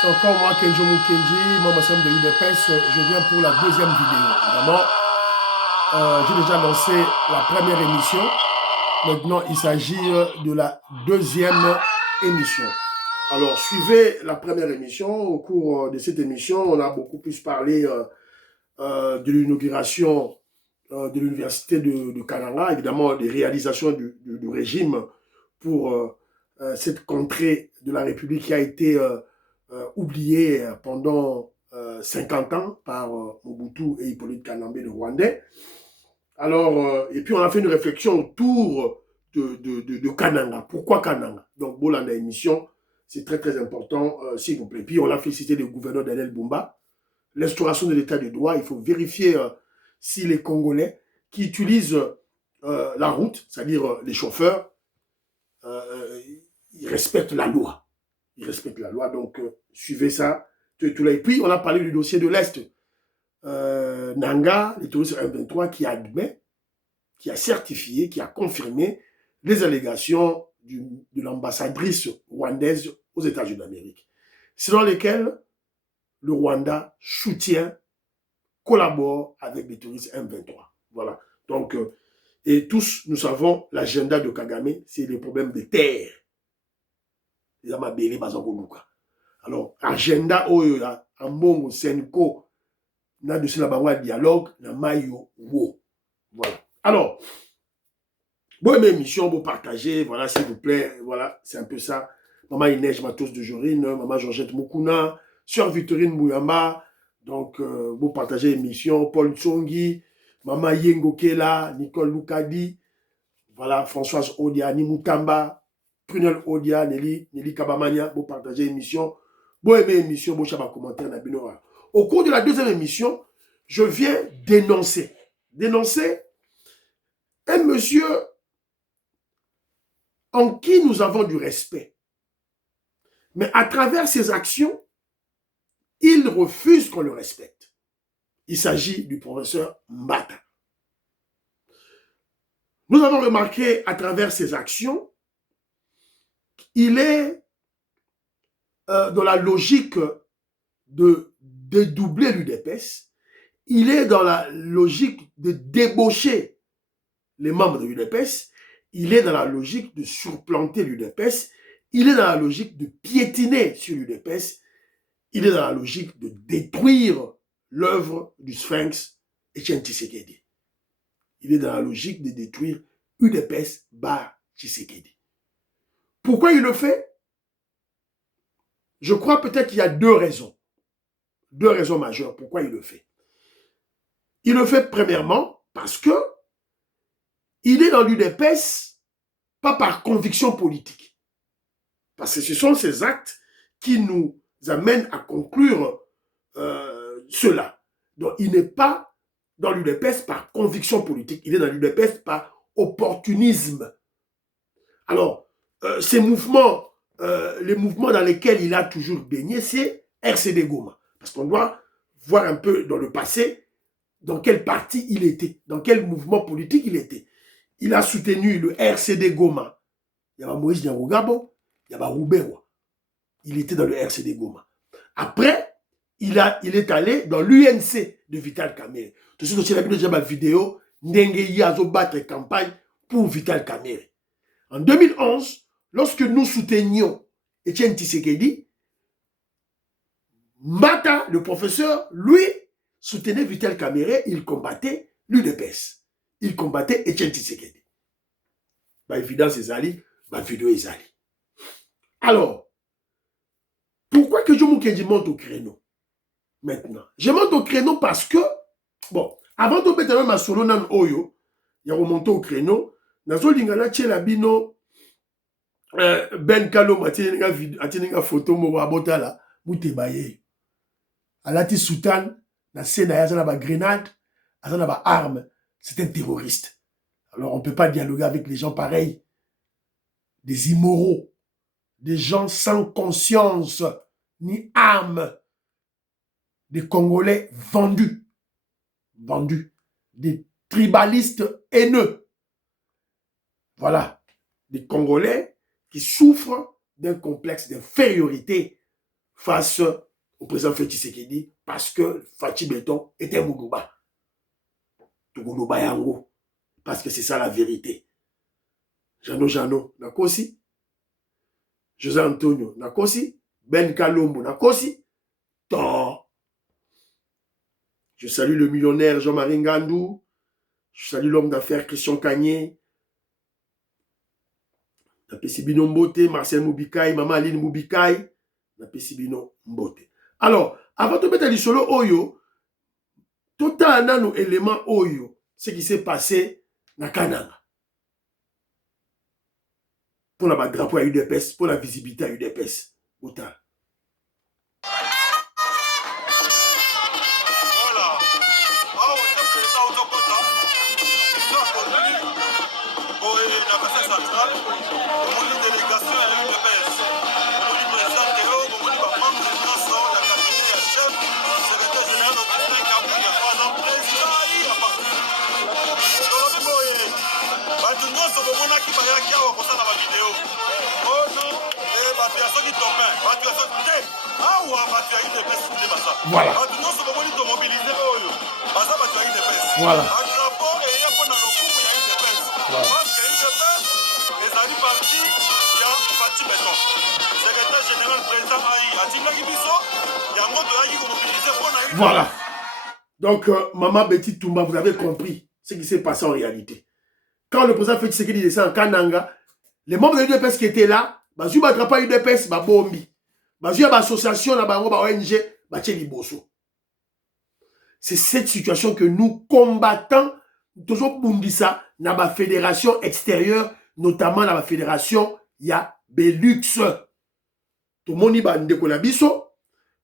C'est encore moi, Kenjo Mukenji, moi, Massam de l'UDPS. Je viens pour la deuxième vidéo. Vraiment, j'ai déjà lancé la première émission. Maintenant, il s'agit de la deuxième émission. Alors, suivez la première émission. Au cours de cette émission, on a beaucoup plus parlé de l'inauguration de l'université de Kananga, évidemment, des réalisations du régime pour cette contrée de la République qui a été oubliée pendant 50 ans par Mobutu et Hippolyte Kanambe, le Rwandais. Alors, et puis on a fait une réflexion autour de Kananga. Pourquoi Kananga? Donc, bon, dans l'émission, c'est très très important, s'il vous plaît. Puis on a félicité le gouverneur Daniel Bumba. L'instauration de l'état de droit, il faut vérifier si les Congolais qui utilisent la route, c'est-à-dire les chauffeurs, ils respectent la loi. Ils respectent la loi, donc suivez ça. Et puis, on a parlé du dossier de l'Est. Nanga, les touristes 123, qui admet, qui a certifié, qui a confirmé les allégations de l'ambassadrice rwandaise aux États-Unis d'Amérique, selon lesquelles le Rwanda soutient, collabore avec les touristes M23. Voilà. Donc, et tous, nous savons, l'agenda de Kagame, c'est les problèmes de terre. Alors, agenda, en bon, Senko, na de la dialogue, na mayo, wo. Voilà. Alors, bonne émission, vous partagez, voilà, s'il vous plaît, voilà, c'est un peu ça. Maman Inès Matos de Jorine, maman Georgette Mukuna, sœur Victorine Mouyamba, donc vous partagez l'émission, Paul Tsongi, maman Yengo Kela, Nicole Lukadi, voilà, Françoise Odia, Nimutamba, Prunel Odia, Nelly Kabamania, vous partagez l'émission, vous aimez l'émission, vous chabez commentaire, Nabinora. Au cours de la deuxième émission, je viens dénoncer un monsieur en qui nous avons du respect. Mais à travers ses actions, il refuse qu'on le respecte. Il s'agit du professeur Mbata. Nous avons remarqué à travers ses actions, il est dans la logique de dédoubler l'UDPS, il est dans la logique de débaucher les membres de l'UDPS, il est dans la logique de surplanter l'UDPS, il est dans la logique de piétiner sur l'UDPS, il est dans la logique de détruire l'œuvre du Sphinx Etienne Tshisekedi. Il est dans la logique de détruire UDPS par Tshisekedi. Pourquoi il le fait? Je crois peut-être qu'il y a deux raisons majeures pourquoi il le fait. Il le fait premièrement parce que il est dans l'UDPS pas par conviction politique. Parce que ce sont ces actes qui nous amènent à conclure cela. Donc il n'est pas dans l'UDPS par conviction politique, il est dans l'UDPS par opportunisme. Alors, ces mouvements, les mouvements dans lesquels il a toujours baigné, c'est RCD Goma. Parce qu'on doit voir un peu dans le passé dans quel parti il était, dans quel mouvement politique il était. Il a soutenu le RCD Goma. Il y avait Moïse Nyarugabo, il y avait Roubewa. Il était dans le RCD Goma. Après, il est allé dans l'UNC de Vital Kamerhe. Tout ce que j'ai vu dans la vidéo, Ndenge Yazo battre campagne pour Vital Kamerhe. En 2011, lorsque nous soutenions Etienne Tshisekedi, Mbata, le professeur, lui, soutenait Vital Kamerhe, il combattait l'UDPS. Il combattait Etienne Tshisekedi. Bah, évidemment, c'est Zali, ma vidéo est Zali. Alors, pourquoi que Jomo Kenji monte au créneau maintenant? Je monte au créneau parce que, bon, avant de mettre ma solo nan Oyo, il y a remonté au créneau, nazo lingana tchela bino, Ben Kalo atinga photo mo abotala, mute baye. Alati Soutan, na scène azana ba grenade, azana ba arme, c'est un terroriste. Alors on ne peut pas dialoguer avec les gens pareils, des immoraux, des gens sans conscience ni âme, des Congolais vendus, des tribalistes haineux. Voilà, des Congolais qui souffrent d'un complexe d'infériorité face au président Félix Tshisekedi parce que Fachi Beton était Mounouba. Mounouba Yango. Parce que c'est ça la vérité. Jano, Nakosi. José Antonio, Nakosi. Ben Kalombo, Nakosi. Tor. Je salue le millionnaire Jean-Marie Ngandou. Je salue l'homme d'affaires Christian Kagné. Napesibino Mbote, Marcel Moubikaï, Maman Aline Moubikaï. Napesibino Mbote. Alors, avant de mettre à l'isolo Oyo, tout un élément Oyo, ce qui s'est passé na Kananga. Pour la drapeau à UDPS, pour la visibilité à UDPS. Autant. Voilà. Voilà. Voilà. Donc, Maman Betty Toumba, vous avez compris ce qui s'est passé en réalité. Quand le président Félix Tshisekedi descend en Kananga, les membres de l'UDPS qui étaient là, ils ont attrapé l'UDPS, ils ont bombi. Ils ont association, ils ont ONG, ils ont c'est cette situation que nous combattons, toujours Bundisa, dans la fédération extérieure, notamment dans la fédération, il y a Belux. Tout le monde dit que Kolabiso,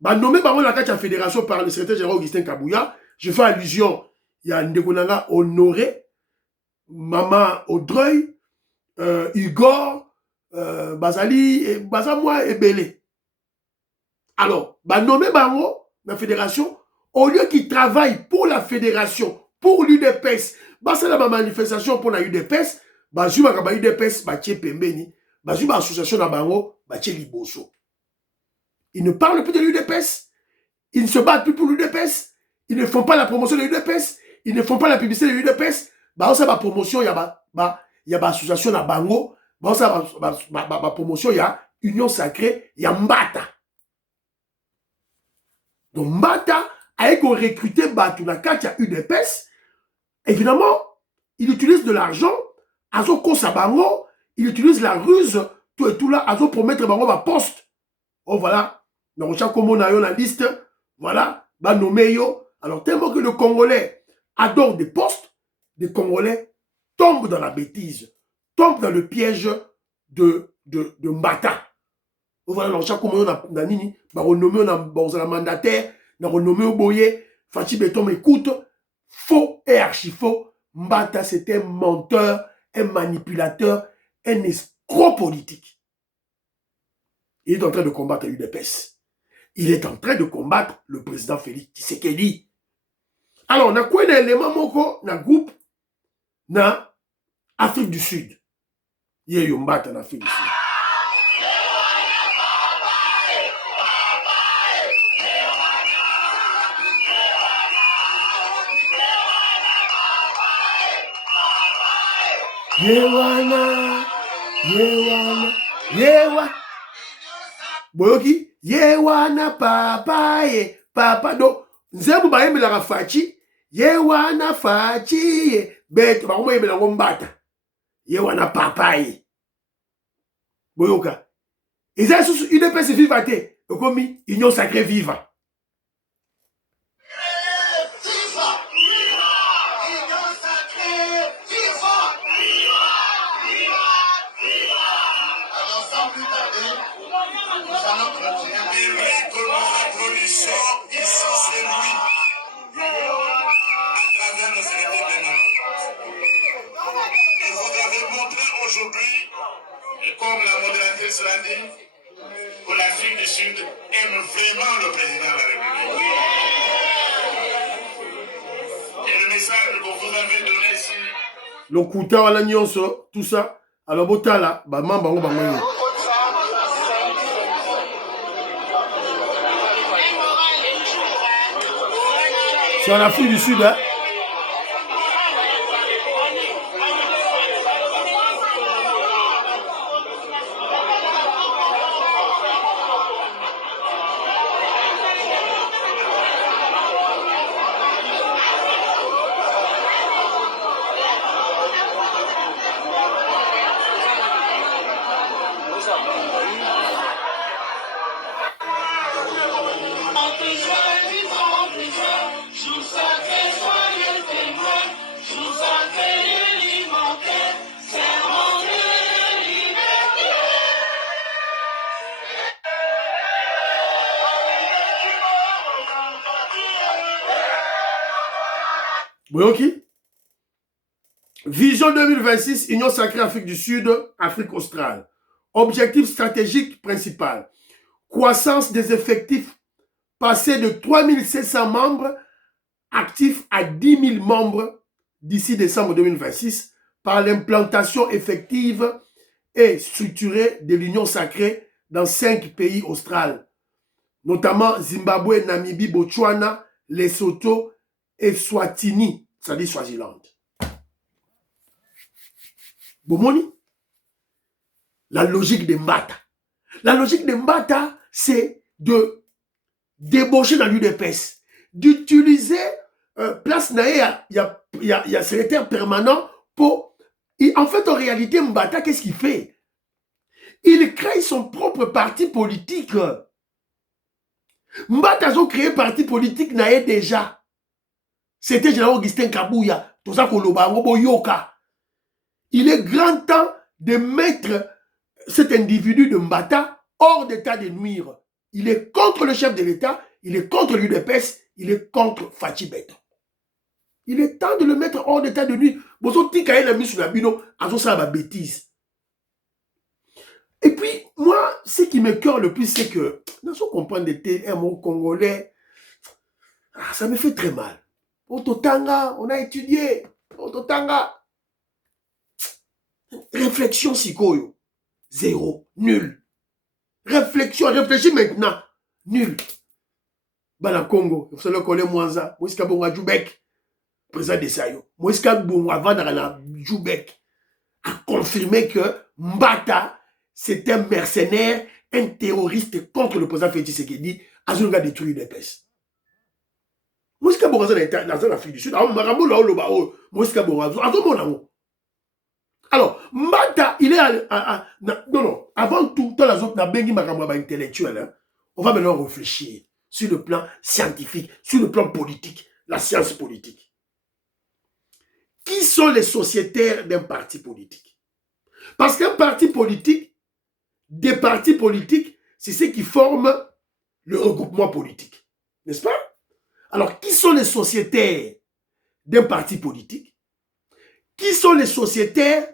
nommé par la fédération par le secrétaire général Augustin Kabouya. Je fais allusion, il y a Ndekonanga Honoré, Maman Audrey, Igor, Bazali, Bazamois et Belé. Alors, nommé par la fédération, au lieu qu'ils travaillent pour la fédération, pour l'UDPS, c'est la manifestation pour la UDPS, UDPS, association ils ne parlent plus de l'UDPS, ils ne se battent plus pour l'UDPS, ils ne font pas la promotion de l'UDPS, ils ne font pas la publicité de l'UDPS, la promotion, il y a association na bango, la promotion, il y a Union Sacrée, il y a Mbata. Donc Mbata, avec qu'on recruter Batouna Katia UDPS, évidemment, il utilise de l'argent, Azo Kosabango, il utilise la ruse, tout et tout là, Azo promettre Bango ma poste. Oh voilà, dans chaque commune on a la liste, voilà, nommé yo. Alors tellement que le Congolais adore des postes, les Congolais tombent dans la bêtise, tombent dans le piège de Mbata. Oh voilà, dans chaque commune on a nini, renommé on a mandataire, on a renommé au boyer, Fachi Beton écoute, faux et archi faux. Mbata, c'est un menteur, un manipulateur, un escroc politique. Il est en train de combattre l'UDPS. Il est en train de combattre le président Félix Tshisekedi. Alors, on a quoi un élément moko, dans groupe, dans Afrique du Sud. Il y a Mbata en Afrique du Sud. Yewana, Yewa. Boyoki, Yewana papaye, papa do. Nzembo ba yemela ka Fachi, Yewana Fachi, beto ba yemela ko Mbata. Yewana papaye. Boyoka. Eza susu UDPS viva te, okomi Union Sacrée viva. Comme la modératrice l'a dit, que l'Afrique du Sud aime vraiment le président de la République. Et le message que vous avez donné ici. Le Kouta, la Nyonso, tout ça. Alors, Botala, bah, mamba, C'est en Afrique du Sud, hein? Ok. Vision 2026, Union sacrée Afrique du Sud, Afrique australe. Objectif stratégique principal. Croissance des effectifs passé de 3700 membres actifs à 10 000 membres d'ici décembre 2026 par l'implantation effective et structurée de l'Union sacrée dans 5 pays australes, notamment Zimbabwe, Namibie, Botswana, Lesotho et Swatini, c'est-à-dire Swaziland. Bomoni, la logique de Mbata. La logique de Mbata, c'est de débaucher dans l'UDPS, d'utiliser place naé, il y a secrétaire permanent pour... Et en fait, en réalité, Mbata, qu'est-ce qu'il fait? Il crée son propre parti politique. Mbata a créé un parti politique naé déjà. C'était Général Augustin Kabouya, tout ça Yoka. Il est grand temps de mettre cet individu de Mbata hors d'état de nuire. Il est contre le chef de l'État, il est contre l'UDPS, il est contre Fachibet. Il est temps de le mettre hors d'état de nuire. Et puis, moi, ce qui me cœur le plus, c'est que, dans ce qu'on comprend des un mot congolais, ça me fait très mal. Ototanga, on a étudié. Ototanga. Réflexion sikoyo. Zéro. Nul. Réflexion, réfléchis maintenant. Nul. Bana Congo, vous savez qu'on est Mwanza, Moïska Bonga Djoubek, président de Sayo. Moïska Bonga Vandana Djoubek a confirmé que Mbata, c'est un mercenaire, un terroriste contre le président Félix Tshisekedi, Azunga détruit les pêches. Moïska Bonga est dans l'Afrique du Sud, Moïska Bonga, alors, Mbata, il est non, avant tout, dans la zone de Bengi Makamaba intellectuel, on va maintenant réfléchir sur le plan scientifique, sur le plan politique, la science politique. Qui sont les sociétaires d'un parti politique? Parce qu'un parti politique, des partis politiques, c'est ceux qui forment le regroupement politique. N'est-ce pas? Alors, qui sont les sociétaires d'un parti politique? Qui sont les sociétaires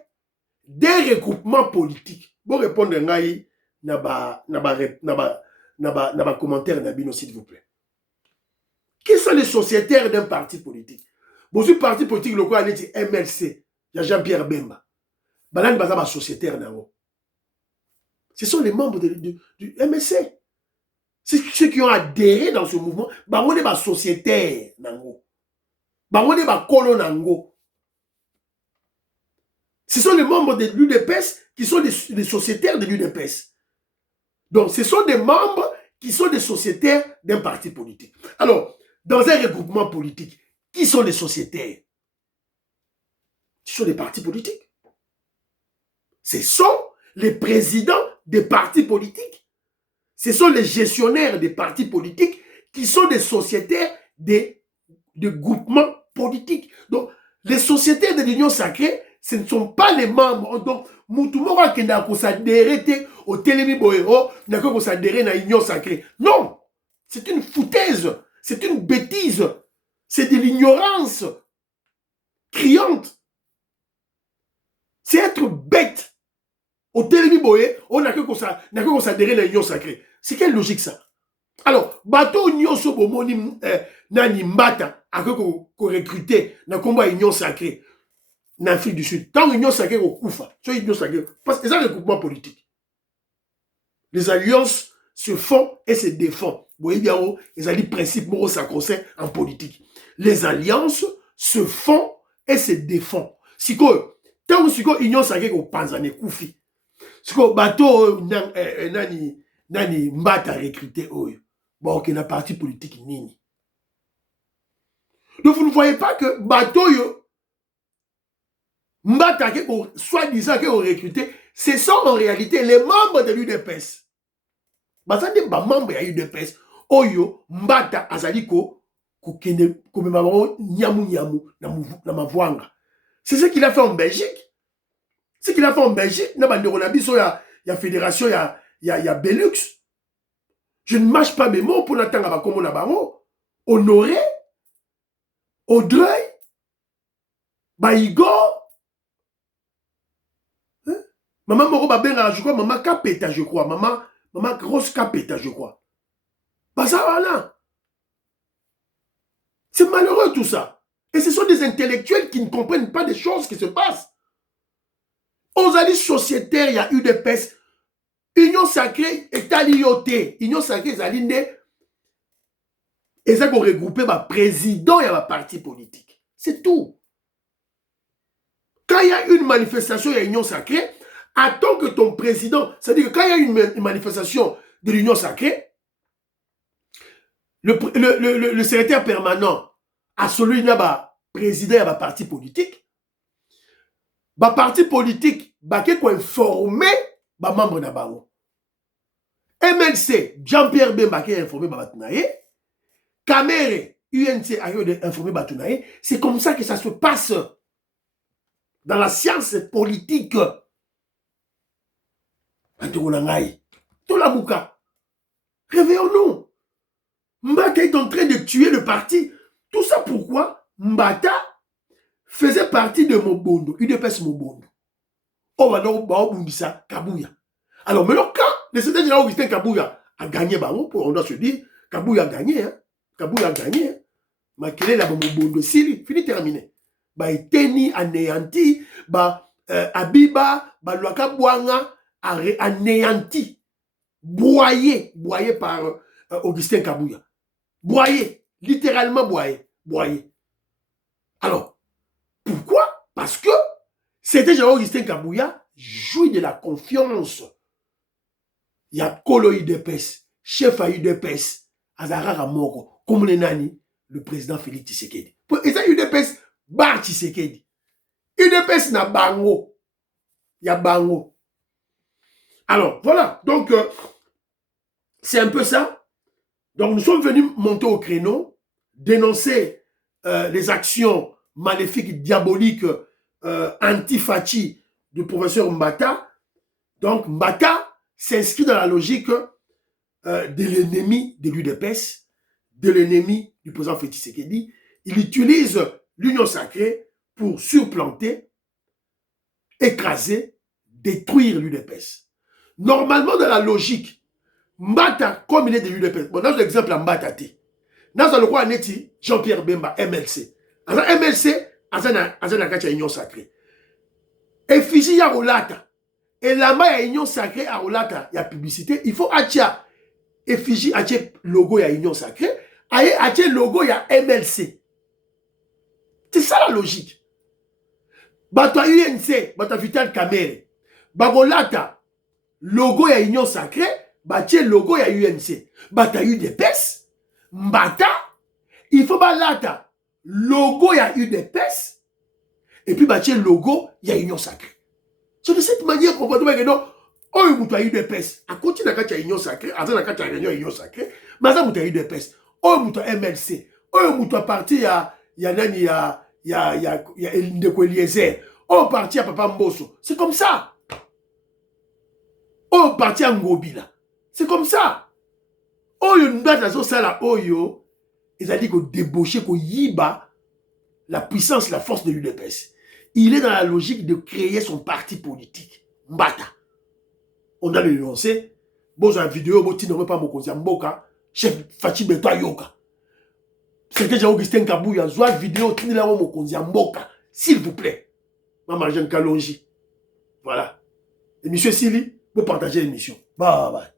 des regroupements politiques? Bon, répondre à naba commentaire Nabino, s'il vous plaît. Qui sont les sociétaires d'un parti politique? Bon, ce parti politique, le quoi, c'est MLC. Il y a Jean-Pierre Bemba. Balan Bazaba sociétaire nango. Ce sont les membres du MLC. C'est ceux qui ont adhéré dans ce mouvement. Bango ne ba sociétaire nango. Bango ne ba kolo nango. Ce sont les membres de l'UDPS qui sont des sociétaires de l'UDPS. Donc, ce sont des membres qui sont des sociétaires d'un parti politique. Alors, dans un regroupement politique, qui sont les sociétaires? Ce sont des partis politiques. Ce sont les présidents des partis politiques. Ce sont les gestionnaires des partis politiques qui sont des sociétaires de groupements politiques. Donc, les sociétaires de l'Union sacrée, ce ne sont pas les membres. Donc, Moutoumora qui n'a pas s'adhérer au Télémi Boéro, n'a pas s'adhérer à l'Union sacrée. Non! C'est une foutaise. C'est une bêtise. C'est de l'ignorance criante. C'est être bête. Au Télémi Boé, on n'a que s'adhérer à l'Union sacrée. C'est quelle logique ça? Alors, bateau Nyoso Bomoni Nani Mbata a que recruter dans le combat Union sacrée. En Afrique du Sud, tant l'Union sacrée au Koufa, c'est l'Union sacrée, parce que c'est un regroupement politique. Les alliances se font et se défendent voyez bien, ils ont dit principe moraux sacro-saint en politique. Les alliances se font et se défendent. Si quoi, tant que union sacrée qu'on pense en écoufi. Si quoi, bateau nani mbata recruté bon, ok, na parti politique nini. Donc vous ne voyez pas que bateau yo mbata soi-disant qu'on recruté, ce sont en réalité les membres de l'UDPS. Bazande ba membre ya UDPS oyo mbata azaliko kokende komema bango nyamu na mavwanga. C'est ce qu'il a fait en Belgique. Ce qu'il a fait en Belgique, na bandeko na biso ya fédération ya Belux. Je ne mâche pas mes mots pour n'attendre ba komo na bango. Honoré, Audrey, Baïgo, hein? Maman Moro Babenga, je crois, maman Kapeta, je crois, maman Grosse Kapeta, je crois. Bah ça voilà. C'est malheureux tout ça. Et ce sont des intellectuels qui ne comprennent pas des choses qui se passent. Aux alliés sociétaires, il y a eu des pestes. Union sacrée est alliotée. Union sacrée est alliée. Et ça qu'on regroupe ma président et ma parti politique. C'est tout. Quand il y a une manifestation, il y a Union sacrée, attends que ton président, c'est-à-dire que quand il y a une manifestation de l'Union sacrée, le secrétaire permanent a celui là président et ma parti politique. Ma parti politique, qui est informé, membre d'Abango. MLC, Jean-Pierre Bemba qui est informé, Kamere, UNC a informé Batounaye. C'est comme ça que ça se passe dans la science politique. Réveillons-nous. Mbata est en train de tuer le parti. Tout ça pourquoi Mbata faisait partie de Mobondo, UDPS Mobondo. Oh, Kabouya. Alors, maintenant, quand le secrétaire général Augustin Kabouya a gagné, on doit se dire, Kabouya a gagné, hein? Kabouya a gagné. Hein? Makele la Mobondo Sili, fini terminé. Eteni anéanti, Abiba, Luaka Bouanga anéanti. Boyé par Augustin Kabouya. Boyé, littéralement boyé. Alors, pourquoi? Parce que c'était Jean-Augustin Kabouya jouit de la confiance. Il y a Kolo UDPS, chef à UDPS, Azara Moko, comme le président Félix Tshisekedi. Et ça, UDPS, Bar Tshisekedi. UDPS na bango. Il y a bango. Alors, voilà. Donc, c'est un peu ça. Donc, nous sommes venus monter au créneau, dénoncer les actions maléfiques, diaboliques, anti-Fachi du professeur Mbata. Donc, Mbata s'inscrit dans la logique de l'ennemi de l'UDPS, de l'ennemi du président Félix Tshisekedi. Il utilise l'union sacrée pour supplanter, écraser, détruire l'UDPS. Normalement, dans la logique, Mbata, comme il est de l'UDPS, bon, dans l'exemple, Mbata, dans le roi Neti, Jean-Pierre Bemba, MLC. MLC, Azana Union sacrée. Et Fiji ya Olata. Et là-bas, il y a Union sacrée à Olata, il y a publicité. Il faut Atia. Et Fiji, Atia logo, il y a Union sacrée. Atia logo, il y a MLC. C'est ça la logique. Bata UNC, Bata Vital Kamere. Bagolata, logo, il y a Union sacrée. Batia logo, il y a UNC. Bata UDPS. Mbata, il faut balata. Logo, il y a UDPS. Et puis, batia logo, il y a Union sacrée. C'est de cette manière qu'on va dire que non, oh, il y a UDPS. À côté de la Union sacrée, à la Union sacrée, mais ça, il y a UDPS. Oh, il y a MLC. Oh, il y a parti, il y a Ndeko Eliezer. Oh, parti à Papa Mbosso. C'est comme ça. Oh, parti à Ngobila. C'est comme ça. Oh, il y a une date à ça là. Oh, yo. Ils ont dit qu'on débauchait, qu'on yiba la puissance, la force de l'UDPS. Il est dans la logique de créer son parti politique. Mbata. On a le lancé. Bon, j'ai une vidéo, bon, tu n'aurais pas mon conseil. Mboka, chef Fachi Betoa Yoka. C'était Jean-Augustin Kabouya. Zoa vidéo, tu n'aurais pas mon conseil. Mboka. S'il vous plaît. Maman Jeanne Kalonji. Voilà. Et monsieur Sili, vous partagez l'émission. Bye bye.